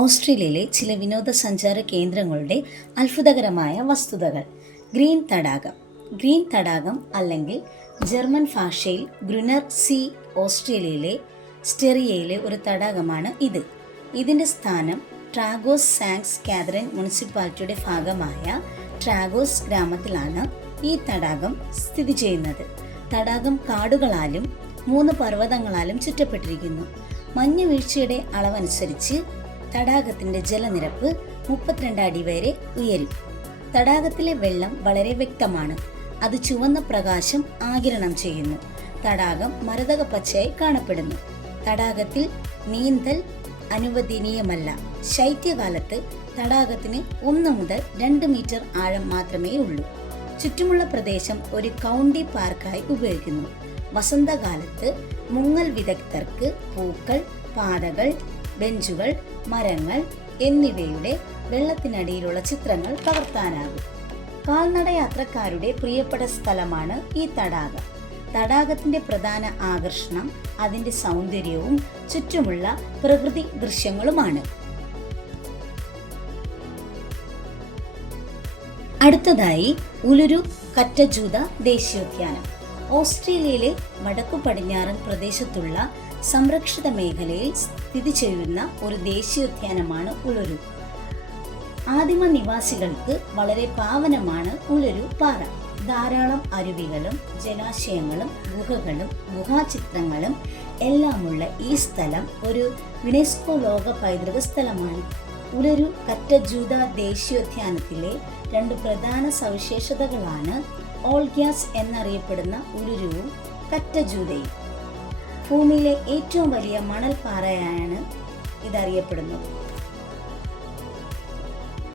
ഓസ്ട്രേലിയയിലെ ചില വിനോദസഞ്ചാര കേന്ദ്രങ്ങളുടെ അത്ഭുതകരമായ വസ്തുതകൾ. ഗ്രീൻ തടാകം. ഗ്രീൻ തടാകം അല്ലെങ്കിൽ ജർമ്മൻ ഭാഷയിൽ ഗ്രുനർ സീ ഓസ്ട്രേലിയയിലെ സ്റ്റെറിയയിലെ ഒരു തടാകമാണ് ഇത്. ഇതിൻ്റെ സ്ഥാനം ട്രാഗോസ് സാങ്ക്സ് കാതറിൻ മുനിസിപ്പാലിറ്റിയുടെ ഭാഗമായ ട്രാഗോസ് ഗ്രാമത്തിലാണ് ഈ തടാകം സ്ഥിതി ചെയ്യുന്നത്. തടാകം കാടുകളാലും 3 പർവ്വതങ്ങളാലും ചുറ്റപ്പെട്ടിരിക്കുന്നു. മഞ്ഞുവീഴ്ചയുടെ അളവനുസരിച്ച് തടാകത്തിൻ്റെ ജലനിരപ്പ് 32 അടി വരെ ഉയരും. തടാകത്തിലെ വെള്ളം വളരെ വ്യക്തമാണ്. അത് ചുവന്ന പ്രകാശം ആഗിരണം ചെയ്യുന്നു. തടാകം മരതക പച്ചയായി കാണപ്പെടുന്നു. തടാകത്തിൽ നീന്തൽ അനുവദനീയമല്ല. ശൈത്യകാലത്ത് തടാകത്തിന് 1 മുതൽ 2 മീറ്റർ ആഴം മാത്രമേ ഉള്ളൂ. ചുറ്റുമുള്ള പ്രദേശം ഒരു കൗണ്ടി പാർക്കായി ഉപയോഗിക്കുന്നു. വസന്തകാലത്ത് മുങ്ങൽ വിദഗ്ധർക്ക് പൂക്കൾ, പാതകൾ, ബെഞ്ചുകൾ, മരങ്ങൾ എന്നിവയുടെ വെള്ളത്തിനടിയിലുള്ള ചിത്രങ്ങൾ പകർത്താനാകും. കാൽനട യാത്രക്കാരുടെ പ്രിയപ്പെട്ട സ്ഥലമാണ് ഈ തടാകം. തടാകത്തിന്റെ പ്രധാന ആകർഷണം അതിന്റെ സൗന്ദര്യവും ചുറ്റുമുള്ള പ്രകൃതി ദൃശ്യങ്ങളുമാണ്. അടുത്തതായി ഉലുരു കറ്റജൂത ദേശീയോദ്യാനം. ഓസ്ട്രേലിയയിലെ വടക്കു പടിഞ്ഞാറൻ പ്രദേശത്തുള്ള സംരക്ഷിത മേഖലയിൽ സ്ഥിതി ചെയ്യുന്ന ഒരു ദേശീയോദ്യാനമാണ് ഉലുരു. ആദിമ നിവാസികൾക്ക് വളരെ പാവനമാണ് ഉലുരു പാറ. ധാരാളം അരുവികളും ജലാശയങ്ങളും ഗുഹകളും ഗുഹാചിത്രങ്ങളും എല്ലാമുള്ള ഈ സ്ഥലം ഒരു യുനെസ്കോ ലോക പൈതൃക സ്ഥലമാണ്. ഉലുരു കറ്റജൂത ദേശീയോദ്യാനത്തിലെ 2 പ്രധാന സവിശേഷതകളാണ് ഓൾഗ്യാസ് എന്നറിയപ്പെടുന്ന ഉലുരുവും കറ്റജൂതയും. ഭൂമിയിലെ ഏറ്റവും വലിയ മണൽപ്പാറയാണ് ഇതറിയപ്പെടുന്നത്.